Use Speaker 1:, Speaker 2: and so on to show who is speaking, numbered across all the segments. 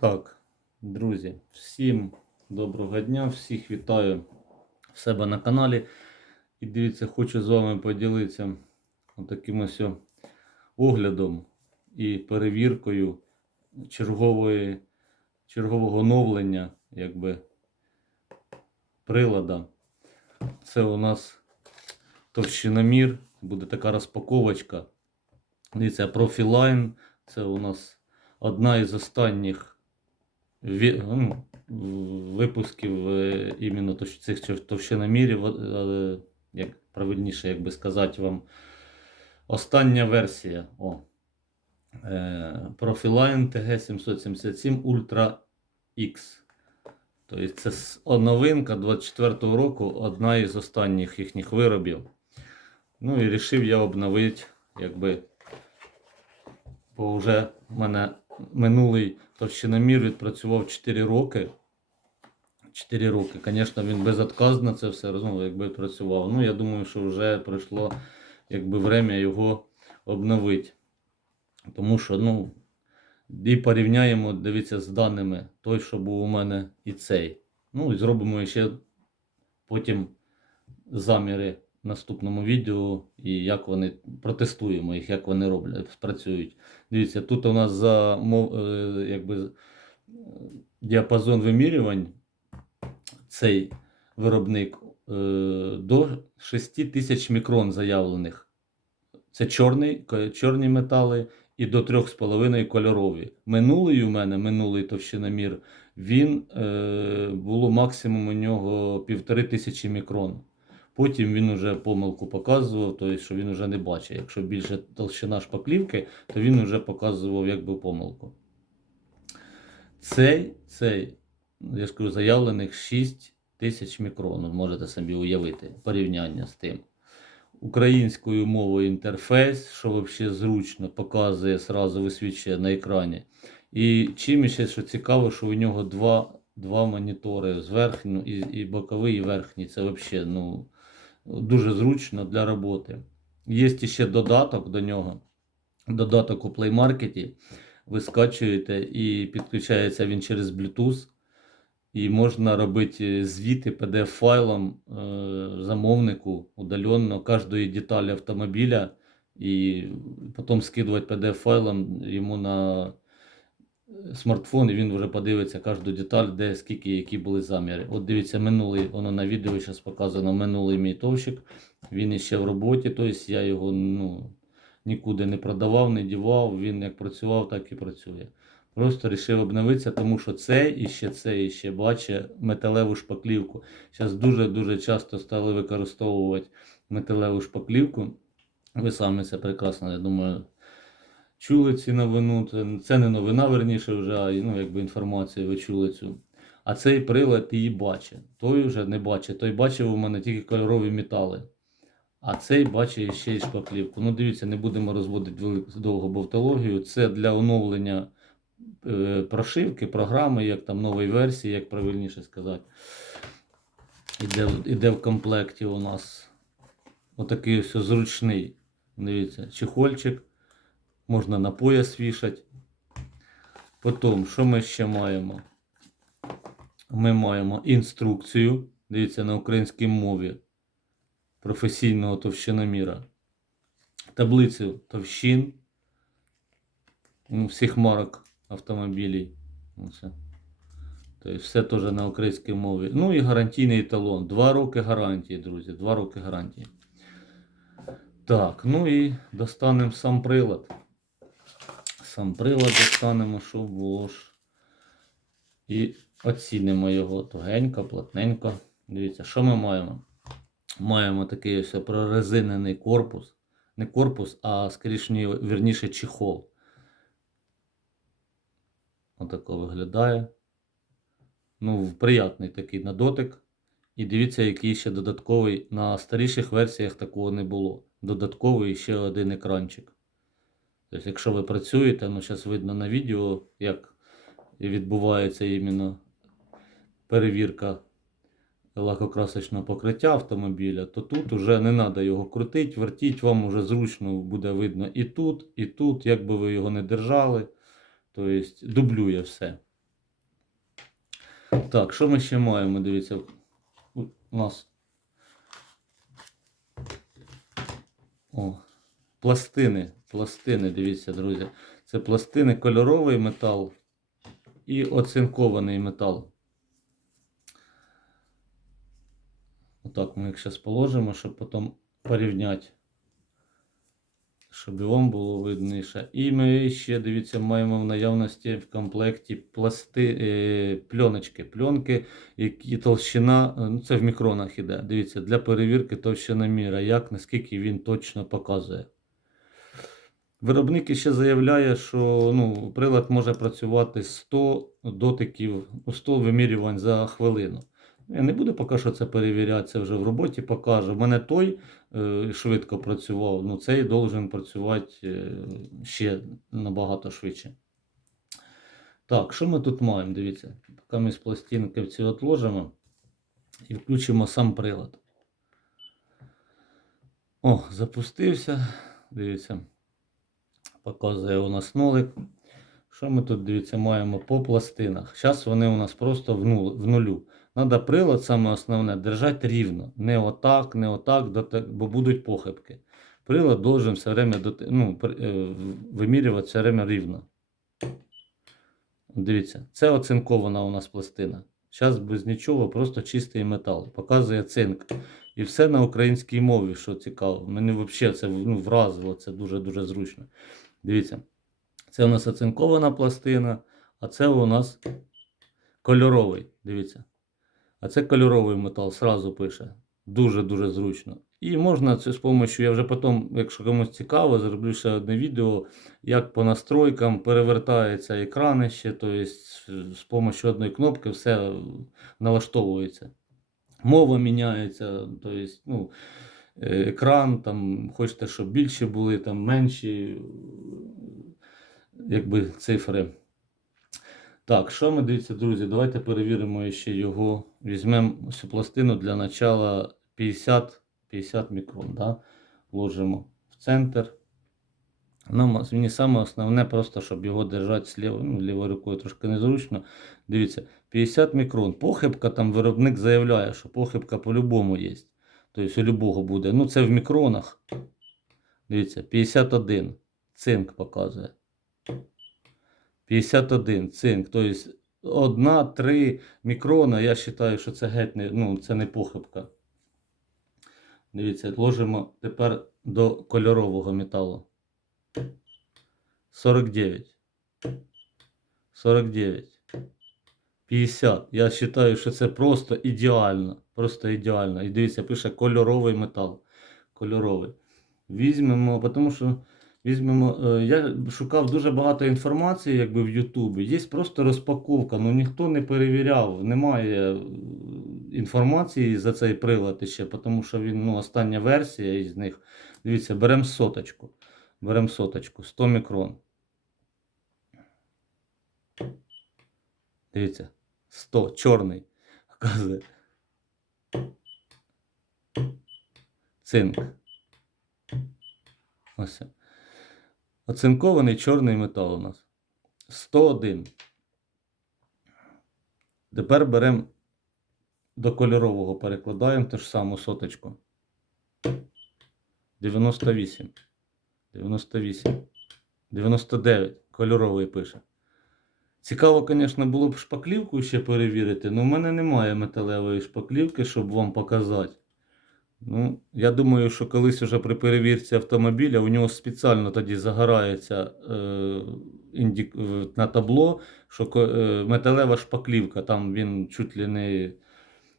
Speaker 1: Так, друзі, всім доброго дня, всіх вітаю в себе на каналі. І дивіться, хочу з вами поділитися таким ось оглядом і перевіркою чергової, чергового оновлення якби, прилада. Це у нас товщиномір, буде така розпаковочка. Дивіться, Profiline. Це у нас одна із останніх випусків е, іменно цих товщиномірів, як правильніше, як сказати вам, остання версія. О. Е, Profiline TG777 Ultra X. Тобто це новинка 24-го року, одна із останніх їхніх виробів. Ну і вирішив я обновити, якби, бо вже в мене минулий товщиномір відпрацював 4 роки. 4 роки. Звісно, він безотказно це все розумів, якби працював. Ну, я думаю, що вже прийшло якби время його обновити. Тому що, ну, і порівняємо, дивіться, з даними той, що був у мене, і цей. Ну, і зробимо ще потім заміри наступному відео і як вони протестуємо їх, як вони роблять, працюють. Дивіться, тут у нас за е, якби, е, діапазон вимірювань цей виробник е, до 6000 мікрон заявлених. Це чорний, чорні метали і до 3,5 кольорові. Минулий у мене, минулий товщиномір, він е, було максимум у нього 1500 мікрон. Потім він вже помилку показував, тобто, що він вже не бачить. Якщо більше толщина шпаклівки, то він вже показував якби помилку. Цей, цей, я ж заявлених 6 тисяч мікрон. Можете собі уявити порівняння з тим. Українською мовою інтерфейс, що взагалі зручно показує, сразу висвічує на екрані. І чим ще що цікаво, що у нього два, два монітори з верхню і, і боковий, і верхній. Це взагалі ну, дуже зручно для роботи. Є ще додаток до нього. Додаток у Play Market. Ви скачуєте і підключається він через Bluetooth. І можна робити звіти PDF-файлом е, замовнику удаленно кожної деталі автомобіля і потім скидувати PDF-файлом йому на смартфон, і він вже подивиться кожну деталь, де скільки які були заміри. От дивіться, минулий, воно на відео зараз показано, минулий мій товщик. Він іще в роботі, тобто я його ну, нікуди не продавав, не дівав. Він як працював, так і працює. Просто вирішив обновитися, тому що це і ще це і ще бачить металеву шпаклівку. Зараз дуже-дуже часто стали використовувати металеву шпаклівку. Ви самі це прекрасно, я думаю, чули ці новину. Це, не новина, верніше вже, ну, якби інформацію ви чули цю. А цей прилад її бачить. Той вже не бачить. Той бачив у мене тільки кольорові метали. А цей бачить ще й шпаклівку. Ну, дивіться, не будемо розводити довго бавтологію. Це для оновлення е, прошивки, програми, як там нової версії, як правильніше сказати. Іде, іде в комплекті у нас отакий все зручний. Дивіться, чехольчик. Можна на пояс вішати. Потім, що ми ще маємо? Ми маємо інструкцію. Дивіться на українській мові професійного товщиноміра. Таблицю товщин ну, всіх марок автомобілів. Оце. Тобто все теж на українській мові. Ну і гарантійний талон. Два роки гарантії, друзі. Два роки гарантії. Так, ну і достанемо сам прилад. Сам прилад достанемо, що було ж. І оцінимо його тугенько, плотненько. Дивіться, що ми маємо? Маємо такий ось прорезинений корпус. Не корпус, а скоріше, ні, вірніше чехол. Отако виглядає. Ну, приятний такий на дотик. І дивіться, який ще додатковий. На старіших версіях такого не було. Додатковий ще один екранчик. Тобто, якщо ви працюєте, ну зараз видно на відео, як відбувається іменно перевірка лакокрасочного покриття автомобіля, то тут вже не треба його крутити, вертіть, вам вже зручно буде видно і тут, і тут, як би ви його не держали. Тобто дублює все. Так, що ми ще маємо? Дивіться, у нас. О, пластини. Пластини, дивіться, друзі. Це пластини кольоровий метал і оцинкований метал. Отак ми їх зараз положимо, щоб потім порівняти. Щоб і вам було видніше. І ми ще, дивіться, маємо в наявності в комплекті пласти, е, пленочки. Пленки, які толщина, е, ну це в мікронах іде. Дивіться, для перевірки товщина міра, як наскільки він точно показує. Виробник ще заявляє, що ну, прилад може працювати 100 дотиків, ну, 100 вимірювань за хвилину. Я не буду поки що це перевіряти, це вже в роботі покажу. У мене той е, швидко працював, ну цей должен працювати е, ще набагато швидше. Так, що ми тут маємо? Дивіться, поки ми з пластинки в ці отложимо і включимо сам прилад. О, запустився. Дивіться. Показує у нас нолик. Що ми тут, дивіться, маємо по пластинах? Зараз вони у нас просто в, нуль, в нулю. Надо прилад, саме основне, держати рівно. Не отак, не отак, бо будуть похибки. Прилад должен все время ну, е, вимірювати все время рівно. Дивіться, це оцинкована у нас пластина. Зараз без нічого, просто чистий метал. Показує цинк. І все на українській мові, що цікаво. Мені взагалі це ну, вразило, це дуже-дуже зручно. Дивіться, це у нас оцинкована пластина, а це у нас кольоровий. Дивіться. А це кольоровий метал, сразу пише. Дуже-дуже зручно. І можна це з допомогою, я вже потім, якщо комусь цікаво, зроблю ще одне відео, як по настройкам перевертається екранище, тобто з допомогою одної кнопки все налаштовується. Мова міняється, тобто, ну, екран, там, хочете, щоб більші були, там менші якби, цифри. Так, що ми дивіться, друзі? Давайте перевіримо ще його. Візьмемо цю пластину для начала 50, 50 мікрон. Да? Ложимо в центр. Нам мені саме основне, просто щоб його держати сліво, ну, лівою рукою трошки незручно. Дивіться, 50 мікрон. Похибка там виробник заявляє, що похибка по-любому є. Тобто у любого буде. Ну, це в мікронах. Дивіться, 51. Цинк показує. 51 цинк. Тобто 1-3 мікрона. Я вважаю, що це геть не, ну, це не похибка. Дивіться, ложимо тепер до кольорового металу. 49. 49. 50. Я вважаю, що це просто ідеально. Просто ідеально. І дивіться, пише кольоровий метал. Кольоровий. Візьмемо, тому що візьмемо. е, Я шукав дуже багато інформації, якби в Ютубі. Є просто розпаковка, ну ніхто не перевіряв, немає е, інформації за цей прилад ще, тому що він ну, остання версія із них. Дивіться, беремо соточку. Беремо соточку, 100 мікрон. Дивіться, 100, чорний. Оказує. Цинк. Ось. Оцинкований чорний метал у нас. 101. Тепер беремо до кольорового перекладаємо ту ж саму соточку. 98. 98. 99. Кольоровий пише. Цікаво, звісно, було б шпаклівку ще перевірити, але в мене немає металевої шпаклівки, щоб вам показати. Ну, я думаю, що колись уже при перевірці автомобіля у нього спеціально тоді загорається е, індік... на табло, що е, металева шпаклівка, там він чуть ли не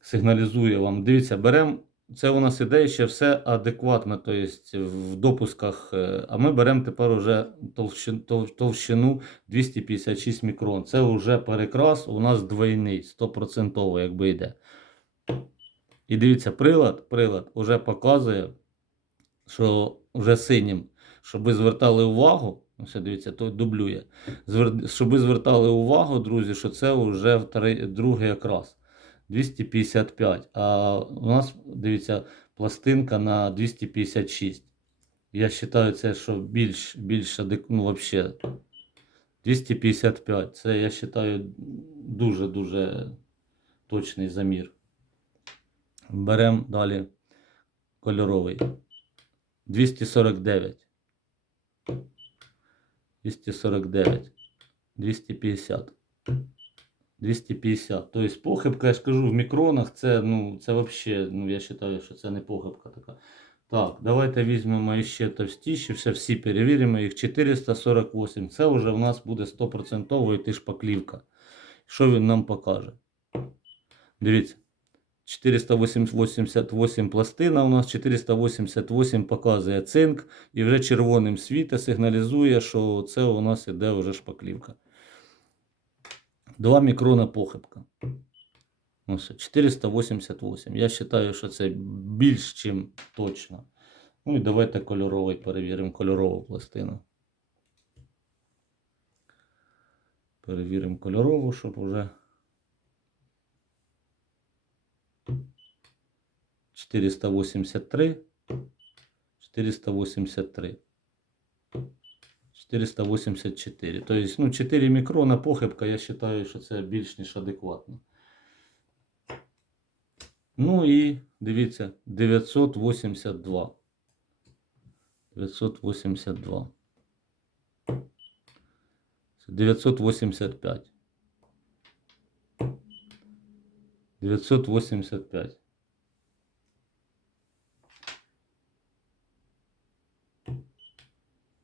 Speaker 1: сигналізує вам. Дивіться, беремо. Це у нас іде ще все адекватно, тобто в допусках. е, А ми беремо тепер уже товщину, товщину 256 мікрон. Це вже перекрас у нас двойний, 100% якби йде. І дивіться, прилад, прилад вже показує, що вже синім, щоб ви звертали увагу. Ось дивіться, той дублює. Щоб ви звертали увагу, друзі, що це вже вторий, другий якраз. 255. А у нас, дивіться, пластинка на 256. Я вважаю, це що більш, більше, адек- ну, взагалі. 255. Це я вважаю дуже-дуже точний замір. Беремо далі кольоровий. 249. 249. 250. 250. Тобто похибка, я ж кажу, в мікронах це, ну, це взагалі, ну, я вважаю, що це не похибка така. Так, давайте візьмемо ще товстіші, все, всі перевіримо їх. 448. Це вже в нас буде 100% йти шпаклівка. Що він нам покаже? Дивіться. 488 пластина у нас, 488 показує цинк, і вже червоним світе сигналізує, що це у нас іде вже шпаклівка. 2 мікрона похибка. Ось, 488. Я вважаю, що це більш чим точно. Ну і давайте кольоровий перевіримо кольорову пластину. Перевіримо кольорову, щоб уже. 483. 483. 484. Тобто, ну, 4 мікрона похибка, я вважаю, що це більш ніж адекватно. Ну і дивіться, 982. 982. Це 985. 985.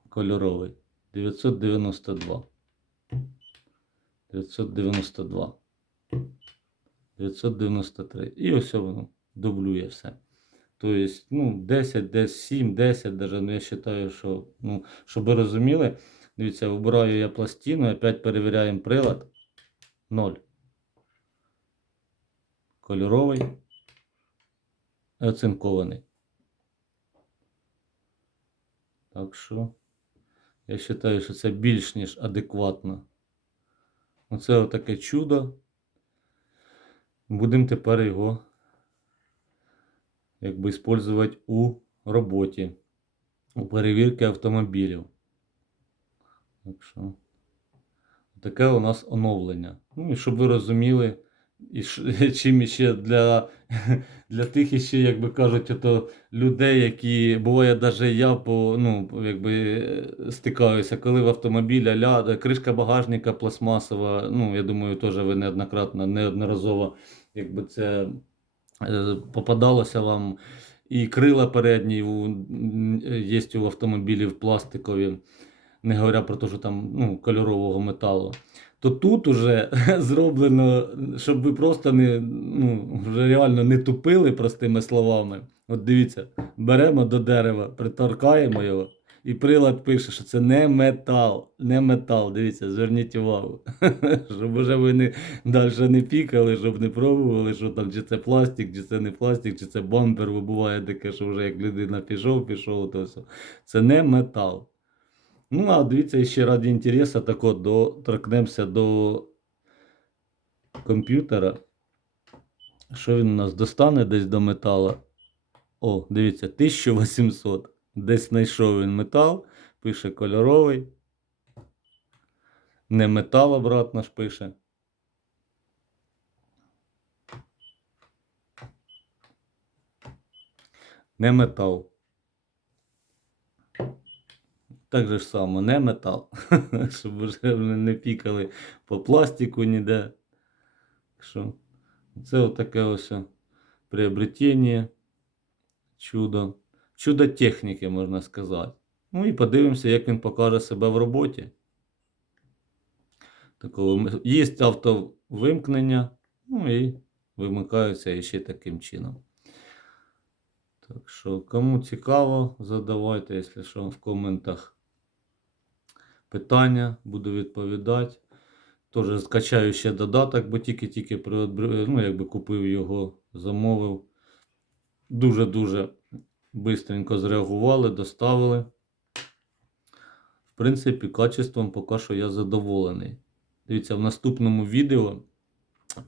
Speaker 1: Кольоровий. 992. 992. 993. І ось воно дублює все. Тобто, ну, 10, десь 7, 10, даже, ну, я вважаю, що, ну, щоб ви розуміли, дивіться, вибираю я пластину, опять перевіряємо прилад. 0. Кольоровий. Оцинкований. Так що, я вважаю, що це більш ніж адекватно. Оце отаке чудо. Будемо тепер його якби використовувати у роботі, у перевірці автомобілів. Так що, таке у нас оновлення. Ну і щоб ви розуміли, і чим іще для, для тих іще, як би кажуть, ото людей, які буває навіть я по ну якби е, стикаюся, коли в автомобіля ля, кришка багажника пластмасова. Ну я думаю, теж ви неоднократно неодноразово, якби це е, попадалося вам. І крила передні є у автомобілів пластикові, не говоря про те, що там ну, кольорового металу. То тут уже зроблено, щоб ви просто не ну, вже реально не тупили простими словами. От дивіться, беремо до дерева, приторкаємо його, і прилад пише, що це не метал. Не метал. Дивіться, зверніть увагу. Щоб вже ви не далі не пікали, щоб не пробували, що там чи це пластик, чи це не пластик, чи це бампер, бо буває таке, що вже як людина пішов, пішов, то все. Це не метал. Ну, а дивіться, ще раді інтересу, так от доторкнемося до комп'ютера. Що він у нас достане десь до метала? О, дивіться, 1800. Десь знайшов він метал, пише кольоровий. Не метал, обратно ж пише. Не метал. Так же ж само, не метал. Щоб вже не пікали по пластику ніде. Що це отаке ось приобретення. Чудо. Чудо техніки, можна сказати. Ну і подивимося, як він покаже себе в роботі. Такого є автовимкнення, ну і вимикаються ще таким чином. Так що, кому цікаво, задавайте, якщо що, в коментах питання, буду відповідати. Теж скачаю ще додаток, бо тільки-тільки ну, якби купив його, замовив. Дуже-дуже бистренько зреагували, доставили. В принципі, качеством поки що я задоволений. Дивіться, в наступному відео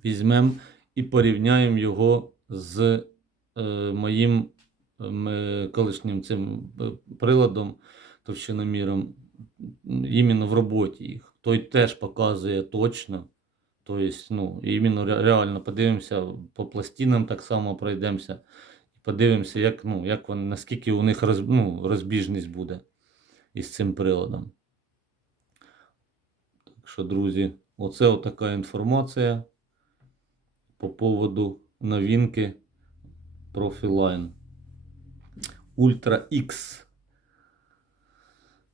Speaker 1: візьмемо і порівняємо його з е, моїм е, колишнім цим е, приладом, товщиноміром, іменно в роботі їх. Той теж показує точно, Тобто, ну, іменно реально подивимося по пластинам, так само пройдемося. Подивимося, як, ну, як вони, наскільки у них роз, ну, розбіжність буде із цим приладом. Так що, друзі, оце отака інформація по поводу новинки Profiline Ultra X.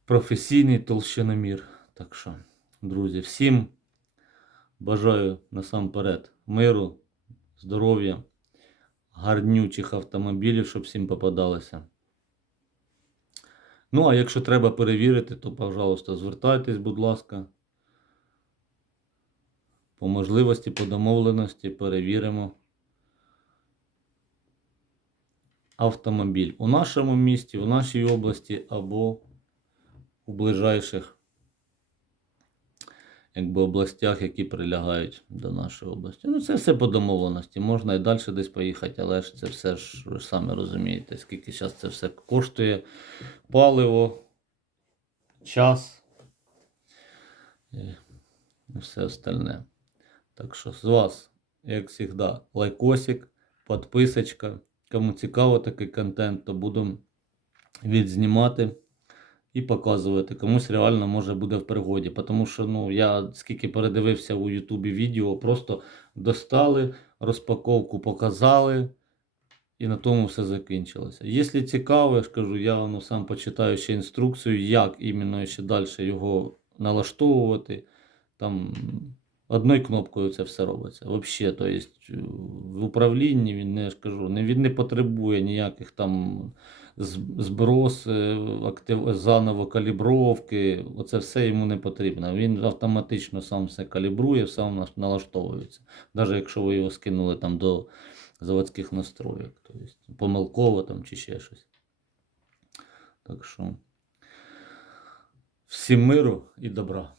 Speaker 1: Професійний толщиномір. Так що, друзі, всім бажаю насамперед миру, здоров'я, гарнючих автомобілів, щоб всім попадалося. Ну, а якщо треба перевірити, то, пожалуйста, звертайтесь, будь ласка. По можливості, по домовленості перевіримо автомобіль у нашому місті, в нашій області або у ближайших якби, областях, які прилягають до нашої області. Ну, це все по домовленості. Можна і далі десь поїхати, але ж це все ж ви самі розумієте, скільки зараз це все коштує. Паливо, час і все остальне. Так що з вас, як завжди, лайкосик, підписочка. Кому цікаво такий контент, то буду відзнімати і показувати. Комусь реально може буде в пригоді. Тому що ну, я скільки передивився у Ютубі відео, просто достали, розпаковку показали. І на тому все закінчилося. Якщо цікаво, я ж кажу, я ну, сам почитаю ще інструкцію, як іменно ще далі його налаштовувати. Там одною кнопкою це все робиться. Взагалі, то есть, е, в управлінні він не я ж кажу, він не потребує ніяких там зброс, е, актив, заново калібровки. Оце все йому не потрібно. Він автоматично сам все калібрує, сам налаштовується. Навіть якщо ви його скинули там до заводських настроєк, тобто помилково там чи ще щось. Так що всім миру і добра.